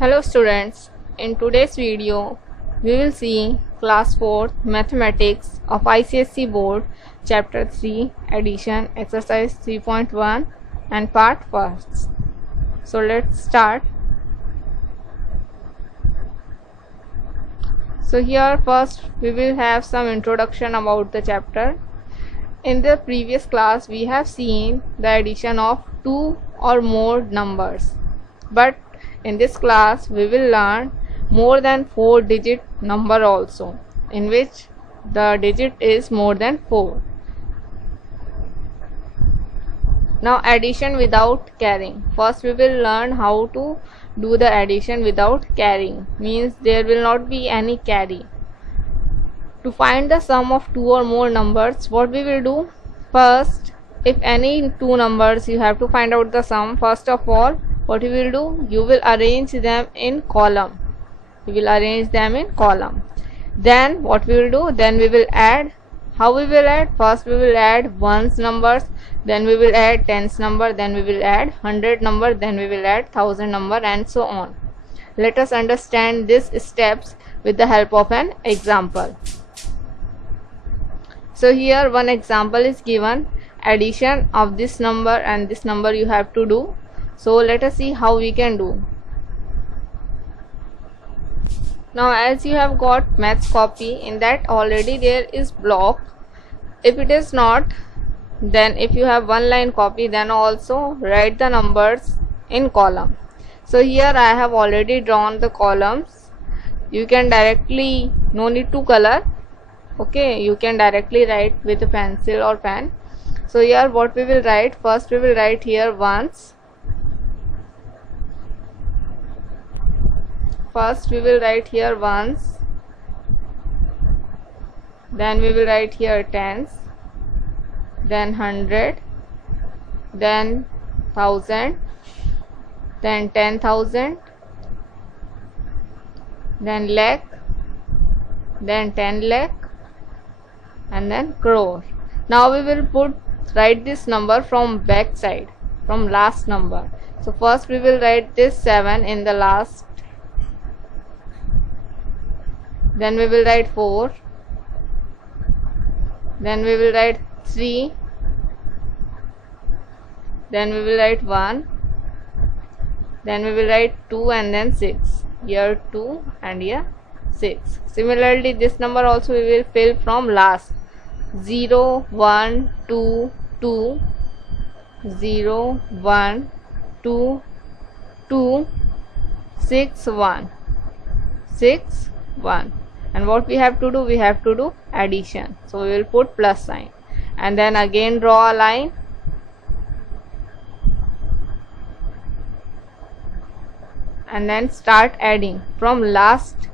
Hello students, in today's video we will see class 4th mathematics of ICSE board chapter 3 addition exercise 3.1 and part first. So let's start. So here first we will have some introduction about the chapter. In the previous class we have seen the addition of two or more numbers, but in this class we will learn more than 4-digit number also, in which the digit is more than 4. Now addition without carrying. First we will learn how to do the addition without carrying, means there will not be any carry. To find the sum of two or more numbers, what we will do? First, if any two numbers you have to find out the sum, first of all what you will do? You will arrange them in column. Then what we will do? Then we will add. How we will add? First we will add ones numbers, then we will add tens number, then we will add hundred number, then we will add thousand number, and so on. Let us understand these steps with the help of an example. So here one example is given, addition of this number and this number you have to do. So let us see how we can do. Now as you have got maths copy, in that already there is block. If it is not, then if you have one line copy, then also write the numbers in column. So here I have already drawn the columns. You can directly, no need to color, okay, you can directly write with a pencil or pen. So here what we will write? First we will write here ones. First we will write here ones, then we will write here tens, then hundred, then thousand, then 10,000, then lakh, then 10 lakh, and then crore. Now we will write this number from back side, from last number. So first we will write this 7 in the last, then we will write 4, then we will write 3, then we will write 1, then we will write 2, and then 6. Here 2 and here 6. Similarly this number also we will fill from last, 0 1 2 2, 0 1 2 2, 6 1, 6 1. And what we have to do? We have to do addition. So we will put plus sign and then again draw a line, and then start adding from last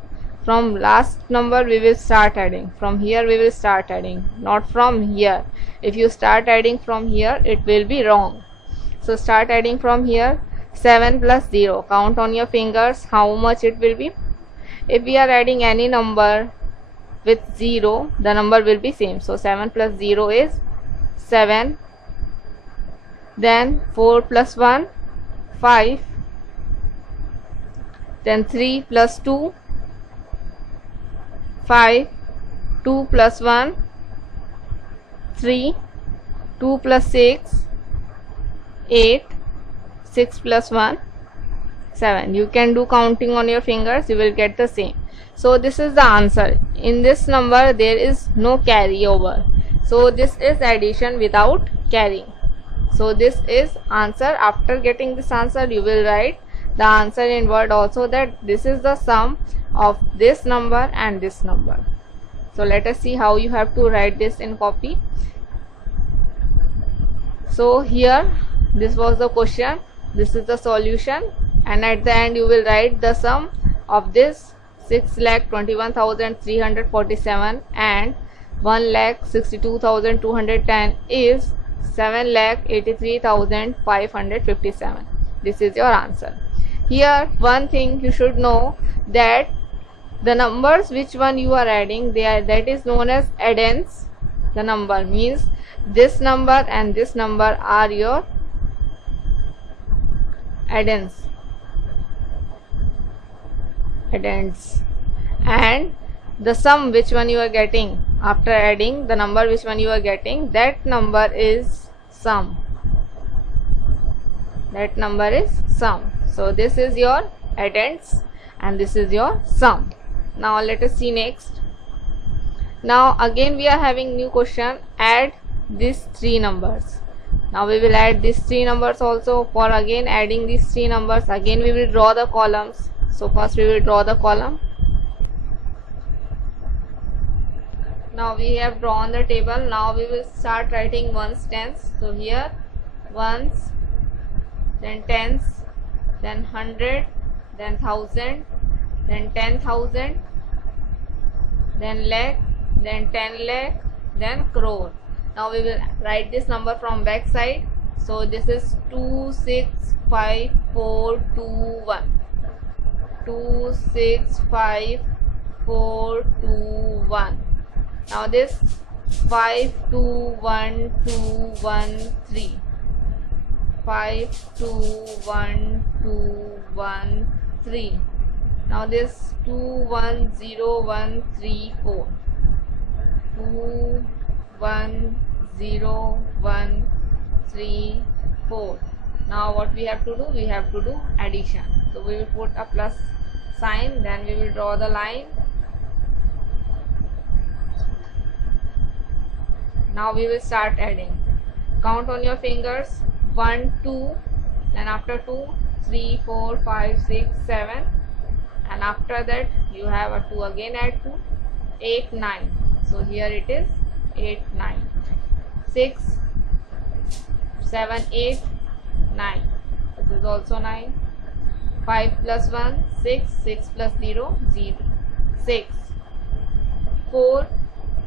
number. We will start adding from here, we will start adding, not from here. If you start adding from here, it will be wrong. So start adding from here. 7 plus 0, count on your fingers how much it will be. If we are adding any number with 0, the number will be same. So 7 plus 0 is 7. Then 4 plus 1, 5. Then 3 plus 2, 5. 2 plus 1, 3. 2 plus 6, 8. 6 plus 1, 7. You can do counting on your fingers, you will get the same. So this is the answer. In this number there is no carry over. So this is addition without carrying. So this is answer. After getting this answer, you will write the answer in word also, that this is the sum of this number and this number. So let us see how you have to write this in copy. So here this was the question, this is the solution, and at the end you will write the sum of this 6,21,347 and 1,62,210 is 7,83,557. This is your answer. Here one thing you should know, that the numbers which one you are adding, that is known as addends. The number means this number and this number are your addends. addends, and the sum which one you are getting after adding the number which one you are getting, that number is sum. That number is sum. So this is your addends and this is your sum. Now let us see next. Now again we are having new question, add these three numbers. Now we will add these three numbers also. For again adding these three numbers, again we will draw the columns. So first we will draw the column. Now we have drawn the table. Now we will start writing ones, tens. So here ones, then tens, then 100, then 1000, then 10,000, then lakh, then 10 lakh, then crore. Now we will write this number from back side. So this is 265421. 265421. Now this 521213. 521213. Now this 210134. 210134. Now what we have to do? We have to do addition. So we will put a plus sign, then we will draw the line. Now we will start adding. Count on your fingers. 1, 2, and after 2, 3, 4, 5, 6, 7, and after that you have a 2 again, add 2, 8, 9. So here it is 8, 9, 6, 7, 8, 9. This is also 9. 5 plus 1, 6, 6 plus 0, 0, 6. 4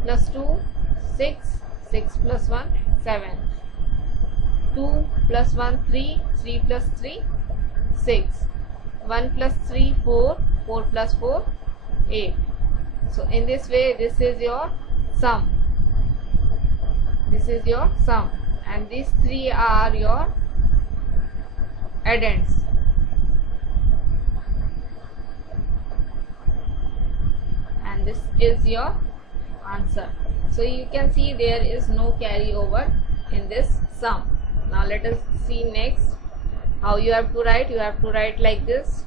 plus 2, 6, 6 plus 1, 7. 2 plus 1, 3, 3 plus 3, 6. 1 plus 3, 4, 4 plus 4, 8. So in this way, this is your sum. This is your sum, and these three are your addends. And this is your answer. So you can see there is no carryover in this sum. Now let us see next how you have to write. You have to write like this.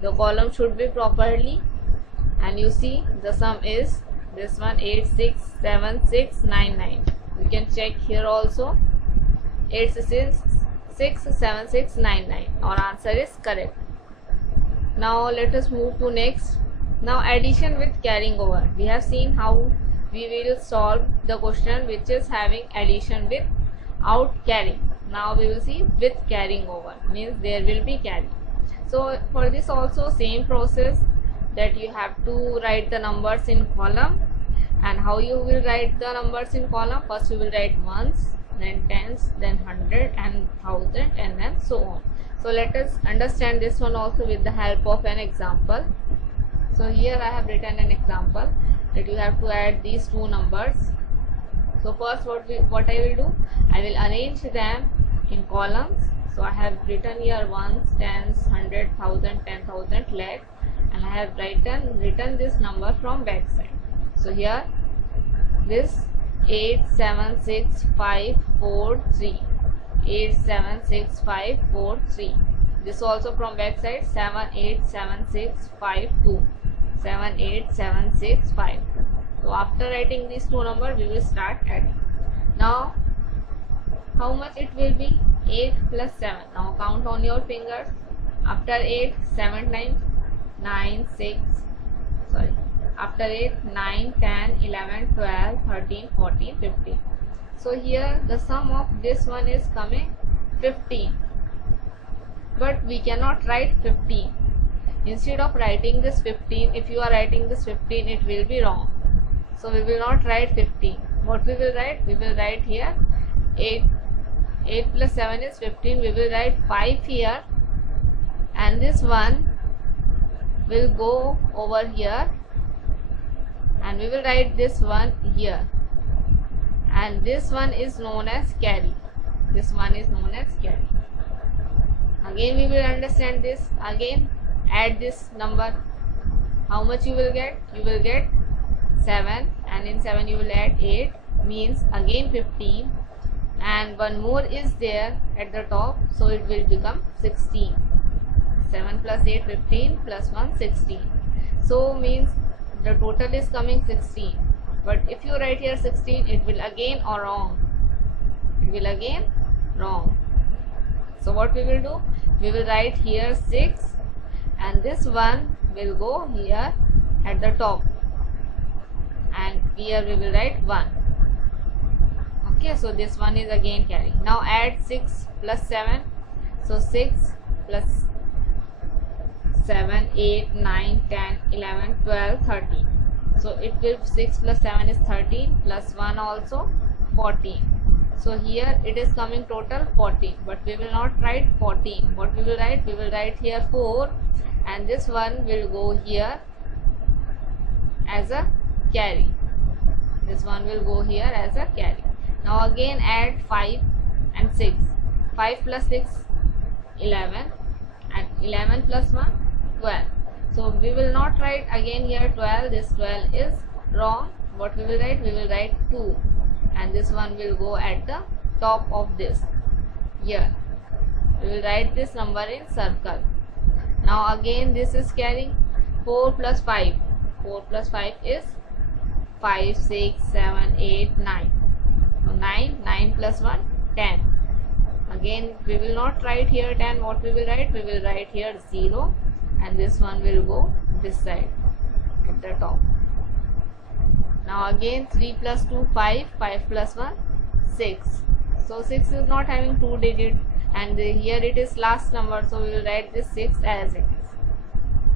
The column should be properly, and you see the sum is this one, 867699. You can check here also, 867699. Our answer is correct. Now let us move to next. Now addition with carrying over. We have seen how we will solve the question which is having addition without carrying. Now we will see with carrying over, means there will be carry. So for this also same process, that you have to write the numbers in column. And how you will write the numbers in column? First you will write ones, then tens, then 100 and 1000, and then so on. So let us understand this one also with the help of an example. So here I have written an example that you have to add these two numbers. So first what I will do, I will arrange them in columns. So I have written here ones, tens, 100, 1000, 10,000, lakh, and I have written this number from back side. So here this 876543, 876543. This also from back side, 787652, 787652. So after writing these two numbers, we will start adding. Now how much it will be? 8 plus 7. Now count on your fingers. After 8, 7 times, 9, 6, sorry. After 8, 9, 10, 11, 12, 13, 14, 15. So here the sum of this one is coming 15. But we cannot write 15. Instead of writing this 15, if you are writing this 15, it will be wrong. So we will not write 15. What we will write? We will write here 8. 8 plus 7 is 15. We will write 5 here, and this one will go over here, and we will write this one here, and this one is known as carry. This one is known as carry. Again we will understand this. Again add this number. how much you will get? You will get 7, and in 7 you will add 8, means again 15, and one more is there at the top, so it will become 16. 7 plus 8 15 plus 1 16, so means the total is coming 16. But if you write here 16, it will again or wrong, it will again wrong. So what we will do, we will write here 6, and this one will go here at the top, and here we will write 1. Okay, so this one is again carry. Now add 6 plus 7, so 6 plus 7, 8, 9, 10, 11, 12, 13. So it will 6 plus 7 is 13, plus 1 also 14. So here it is coming total 14, but we will not write 14. What we will write? We will write here 4, and this one will go here as a carry. This one will go here as a carry. Now again add 5 and 6. 5 plus 6 11, and 11 plus 1 12. So we will not write again here 12. This 12 is wrong. What we will write? We will write 2, and this one will go at the top of this. Here we will write this number in circle. Now again this is carrying 4 plus 5. 4 plus 5 is 5, 6, 7, 8, 9. So 9, 9 plus 1 10. Again we will not write here 10. What we will write? We will write here 0, and this one will go this side at the top. Now again 3 plus 2 5, 5 plus 1 6. So 6 is not having 2 digits, and here it is last number, so we will write this 6 as it is.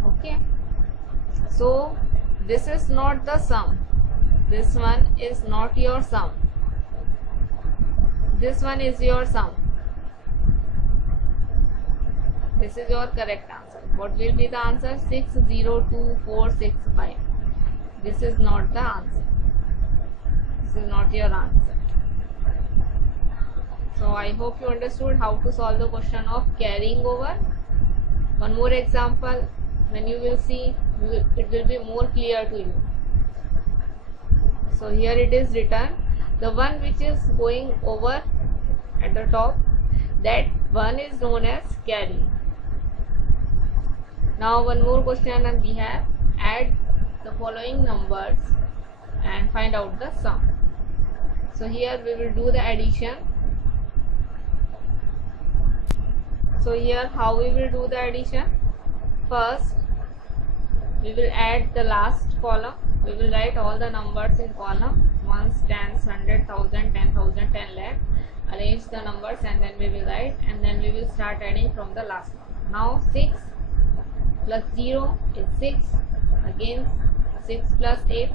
Okay, so this is not the sum. This one is not your sum. This one is your sum. This is your correct answer. What will be the answer? 602465. This is not the answer. This is not your answer. So I hope you understood how to solve the question of carrying over. One more example, when you will see, it will be more clear to you. So here it is written, the one which is going over at the top, that one is known as carry. Now one more question, and we have add the following numbers and find out the sum. So here we will do the addition. So here how we will do the addition? First we will add the last column. We will write all the numbers in column, ones, tens, 100, 1000, 10,000, 10 lakh. Arrange the numbers, and then we will write, and then we will start adding from the last one. Now 6 plus 0 is 6. Again 6 plus 8,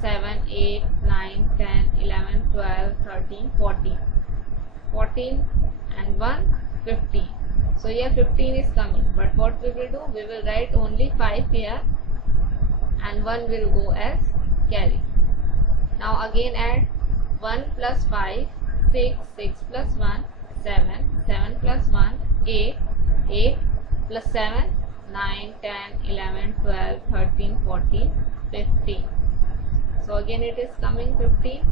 7, 8, 9, 10, 11, 12, 13, 14. 14 and 1, 15. So here 15 is coming, but what we will do? We will write only 5 here, and 1 will go as carry. Now again add 1 plus 5, 6, 6 plus 1, 7, 7 plus 1, 8, 8 plus 7, 9, 10, 11, 12, 13, 14, 15. So again it is coming 15.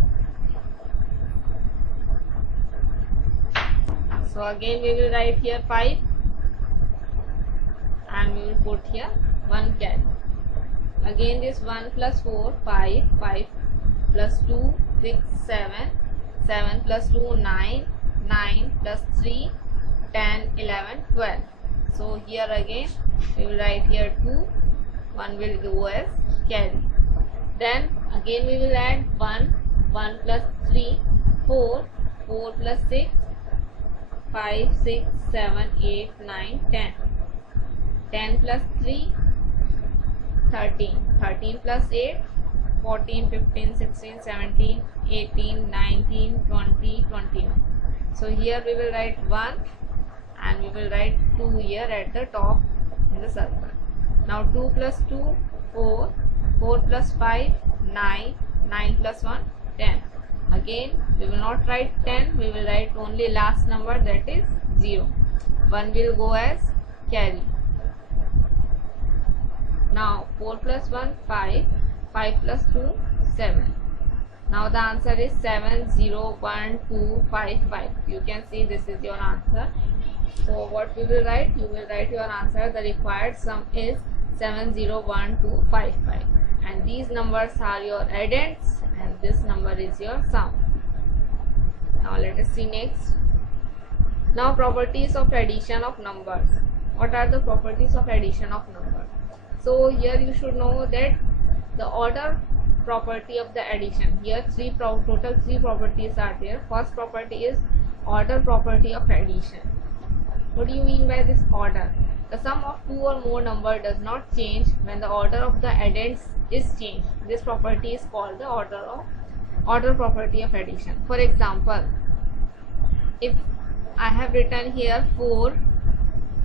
So again we will write here 5, and we will put here 1 carry. Again this 1 plus 4, 5, 5 plus 2, 6, 7, 7 plus 2, 9, 9 plus 3, 10, 11, 12. So here again we will write here 2, 1 will go as carry. Then again we will add 1, 1 plus 3, 4, 4 plus 6, 5, 6, 7, 8, 9, 10. 10 plus 3, 13. 13 plus 8, 14, 15, 16, 17, 18, 19, 20, 21. So here we will write 1, and we will write 2 here at the top in the circle. Now 2 plus 2, 4, 4 plus 5, 9, 9 plus 1, 10. Again we will not write 10, we will write only last number, that is 0. 1 will go as carry. Now 4 plus 1 5, 5 plus 2 7. Now the answer is 7 0 1 2 5 5. You can see this is your answer. So what we will write? You will write your answer. The required sum is 7 0 1 2 5 5. And these numbers are your addends and this number is your sum. Now let us see next. Now properties of addition of numbers. What are the properties of addition of numbers? So here you should know that the order property of the addition. Here total three properties are there. First property is order property of addition. What do you mean by this order? The sum of two or more number does not change when the order of the addends is changed. This property is called the order property of addition. For example, if I have written here 4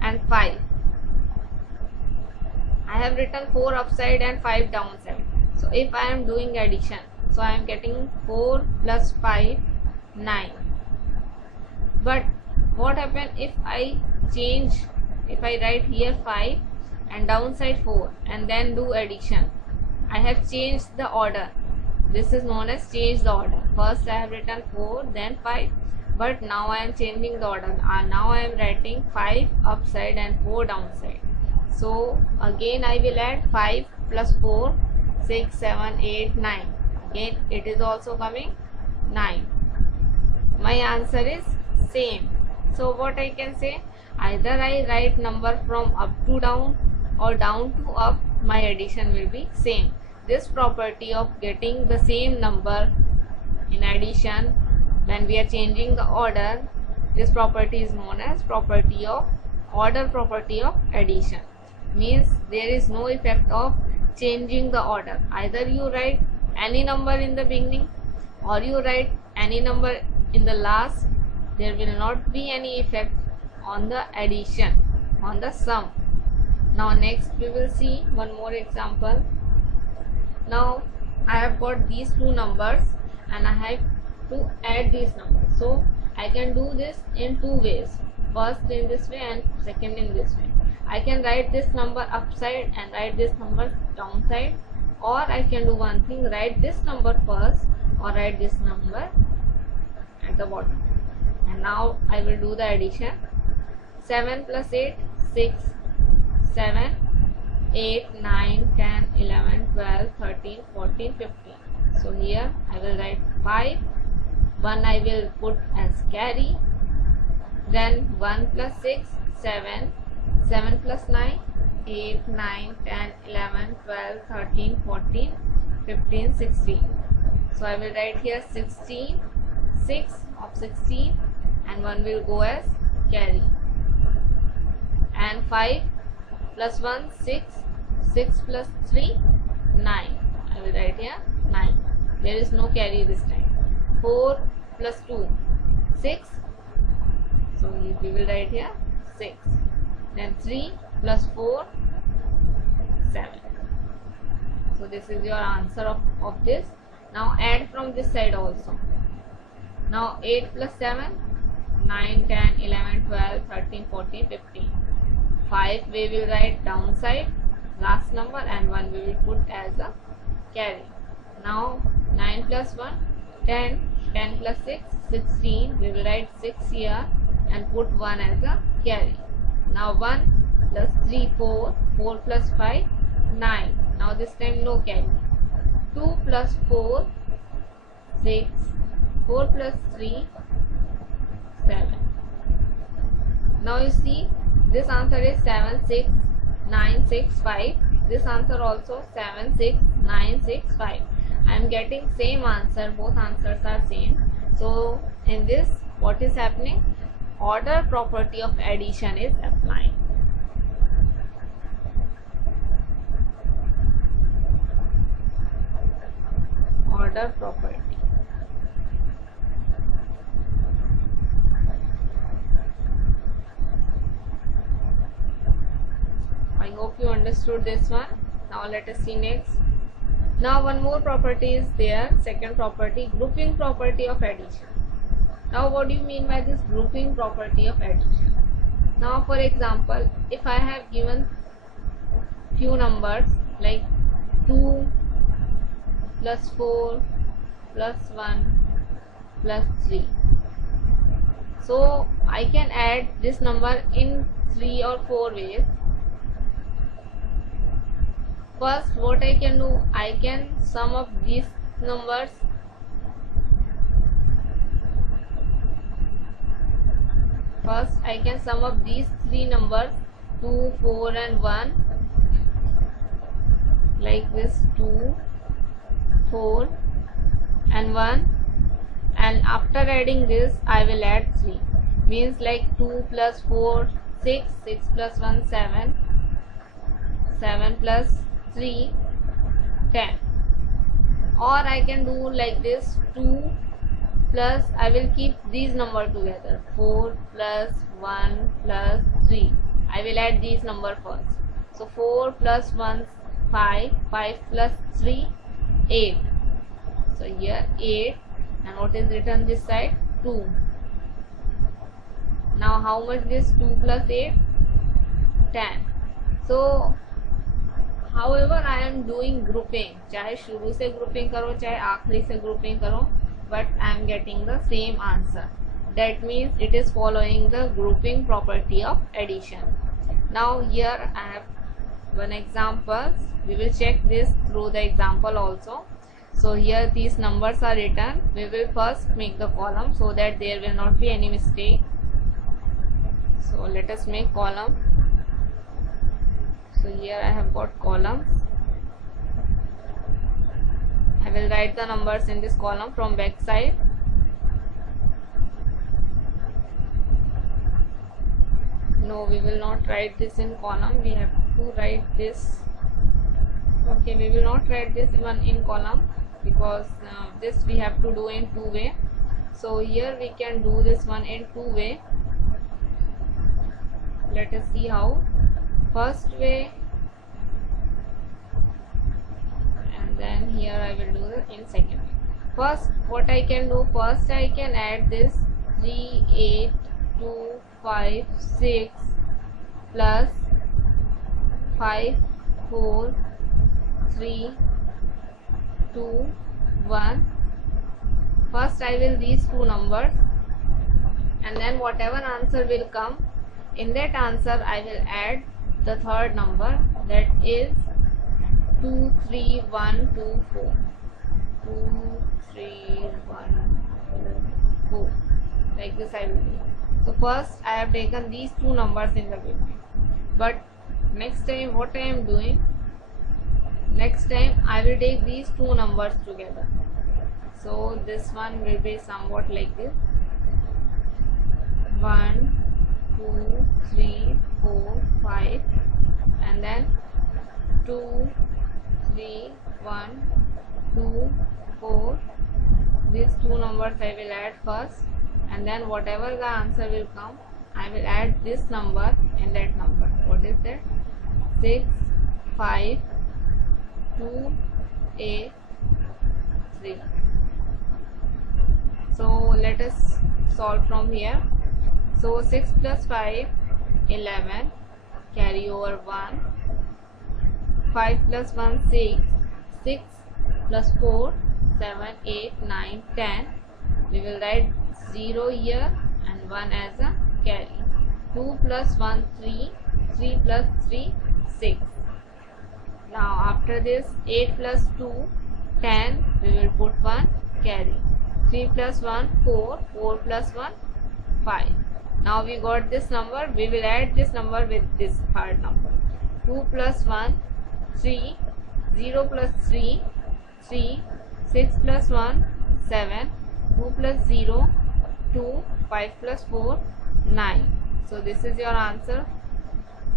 and 5, I have written 4 upside and 5 downside. So if I am doing addition, so I am getting 4 plus 5 9. But what happens if I change, if I write here 5 and downside 4 and then do addition? I have changed the order. This is known as change the order. First I have written 4 then 5, but now I am changing the order. Now I am writing 5 upside and 4 downside. So again I will add 5 plus 4 6 7 8 9. Again it is also coming 9. My answer is same. So what I can say, either I write number from up to down or down to up, my addition will be same. This property of getting the same number in addition when we are changing the order, this property is known as property of order property of addition. Means there is no effect of changing the order. Either you write any number in the beginning or you write any number in the last, there will not be any effect on the addition, on the sum. Now next we will see one more example. Now I have got these two numbers and I have to add these numbers. So I can do this in two ways. First in this way and second in this way. I can write this number upside and write this number downside, or I can do one thing, write this number first or write this number at the bottom. And now I will do the addition. 7 plus 8 6 7 8 9 10 11 12 13 14 15. So here I will write 5. 1 I will put as carry. Then 1 plus 6 7. 7 plus 9 8 9 10 11 12 13 14 15 16. So I will write here 16, 6 of 16 and 1 will go as carry. And 5 plus 1 6, 6 plus 3 9. I will write here 9. There is no carry this time. 4 plus 2 6. So we will write here 6. Then 3 plus 4 7. So this is your answer of this. Now add from this side also. Now 8 plus 7 9 10 11 12 13 14 15. 5 we will write downside last number and 1 we will put as a carry. Now 9 plus 1 10. 10 plus 6 16. We will write 6 here and put 1 as a carry. Now 1 plus 3 4. 4 plus 5 9. Now this time no carry. 2 plus 4 6. 4 plus 3 7. Now you see this answer is 7 6 9 6 5. This answer also 7 6 9 6 5. I am getting same answer. Both answers are same. So in this what is happening? Order property of addition is applying. Order property. I hope you understood this one. Now let us see next. Now one more property is there. Second property, grouping property of addition. Now what do you mean by this grouping property of addition? Now for example, if I have given few numbers like 2 plus 4 plus 1 plus 3. So I can add this number in 3 or 4 ways. First, what I can do, I can sum up these numbers. First, I can sum up these three numbers 2, 4 and 1 like this, 2, 4 and 1, and after adding this I will add 3, means like 2 plus 4 6, 6 plus 1 7, 7 plus 3 10. Or I can do like this, 2 plus, I will keep these numbers together, 4 plus 1 plus 3. I will add these numbers first. So 4 plus 1 5, 5 plus 3 8. So here 8, and what is written this side, 2. Now how much this 2 plus 8? 10. So however I am doing grouping, चाहे शुरू से grouping करो चाहे आखिरी से grouping करो, but I am getting the same answer. That means it is following the grouping property of addition. Now here I have one example. We will check this through the example also. So here these numbers are written. We will first make the column so that there will not be any mistake. So let us make column. So here I have got columns. I will write the numbers in this column from back side. No, we will not write this in column. We have to write this. Okay, we will not write this even in column because this we have to do in two way. So here we can do this one in two way. Let us see how. First way, and then here I will do the in second way. First, what I can do, first I can add this 3, 8, 2, 5, 6 plus 5, 4, 3, 2, 1. First I will these two numbers, and then whatever answer will come, in that answer I will add the third number, that is 2, 3, 1, 2, 4. 2, 3, 1, 2, 4. Like this I will do. So first I have taken these two numbers in the beginning. But next time what I am doing, next time I will take these two numbers together. So this one will be somewhat like this. 1, 2, 3, 4, 5, and then 2, 3, 1, 2, 4. These two numbers I will add first, and then whatever the answer will come, I will add this number in that number. What is that? 6, 5, 2, 8, 3. So let us solve from here. So 6 plus 5, 11, carry over 1. 5 plus 1, 6. 6 plus 4, 7, 8, 9, 10. We will write 0 here and 1 as a carry. 2 plus 1, 3. 3 plus 3, 6. Now after this, 8 plus 2, 10. We will put 1 carry. 3 plus 1, 4. 4 plus 1, 5. Now we got this number. We will add this number with this third number. 2 plus 1, 3. 0 plus 3, 3. 6 plus 1, 7. 2 plus 0, 2. 5 plus 4, 9. So this is your answer.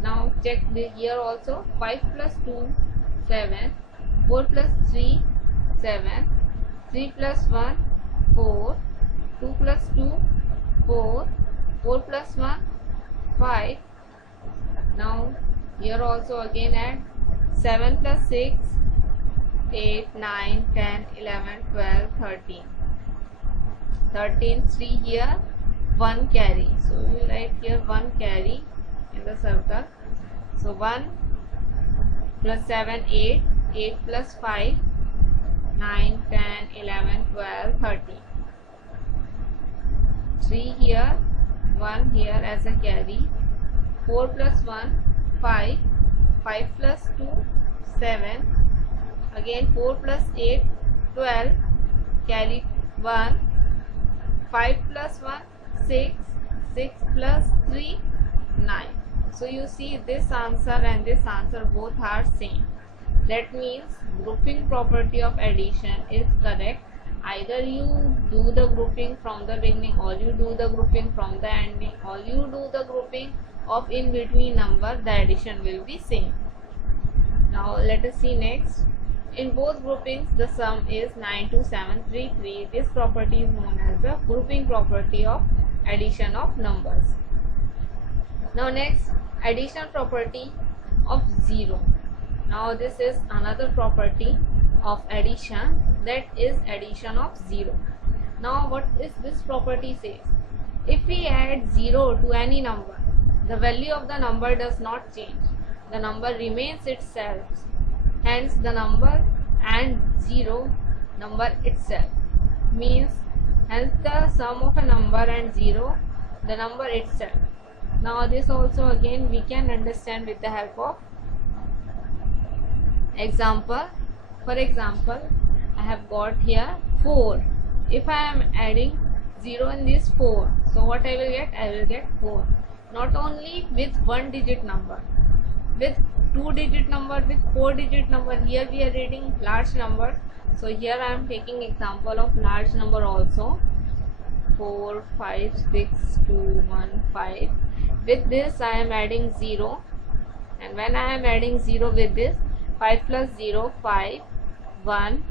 Now check here also. 5 plus 2, 7. 4 plus 3, 7. 3 plus 1, 4. 2 plus 2, 4. 4 plus 1, 5. Now here also again add 7 plus 6, 8, 9, 10, 11, 12, 13. 13, 3 here, 1 carry. So we will write here 1 carry in the circle. So 1, plus 7 8, 8 plus 5 9, 10, 11, 12, 13. 3 here, 1 here as a carry. 4 plus 1 5, 5 plus 2 7, again 4 plus 8 12, carry 1, 5 plus 1 6, 6 plus 3 9. So you see this answer and this answer both are same. That means grouping property of addition is correct. Either you do the grouping from the beginning or you do the grouping from the ending or you do the grouping of in between number, the addition will be same. Now let us see next. In both groupings the sum is 92733. This property is known as the grouping property of addition of numbers. Now next, addition property of 0. Now this is another property of addition, that is addition of 0. Now what is this property says? If we add 0 to any number, the value of the number does not change. The number remains itself. Hence the number and 0 number itself means hence the sum of a number and 0 the number itself. Now this also again we can understand with the help of example. For example, I have got here 4. If I am adding 0 in this 4, so what I will get? I will get 4. Not only with 1 digit number, with 2 digit number, with 4 digit number. Here we are reading large number, so here I am taking example of large number also. 4 5 6 2 1 5. With this I am adding 0, and when I am adding 0 with this, 5 plus 0 5, 1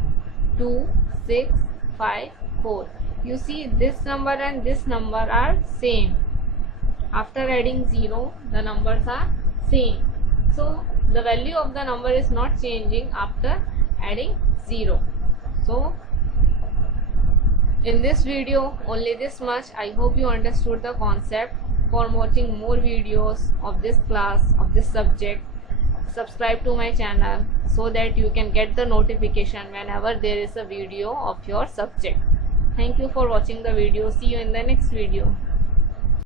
2 6 5 4. You see this number and this number are same. After adding 0 the numbers are same, so the value of the number is not changing after adding 0. So in this video only this much. I hope you understood the concept. For watching more videos of this class, of this subject, subscribe to my channel so that you can get the notification whenever there is a video of your subject. Thank you for watching the video. See you in the next video.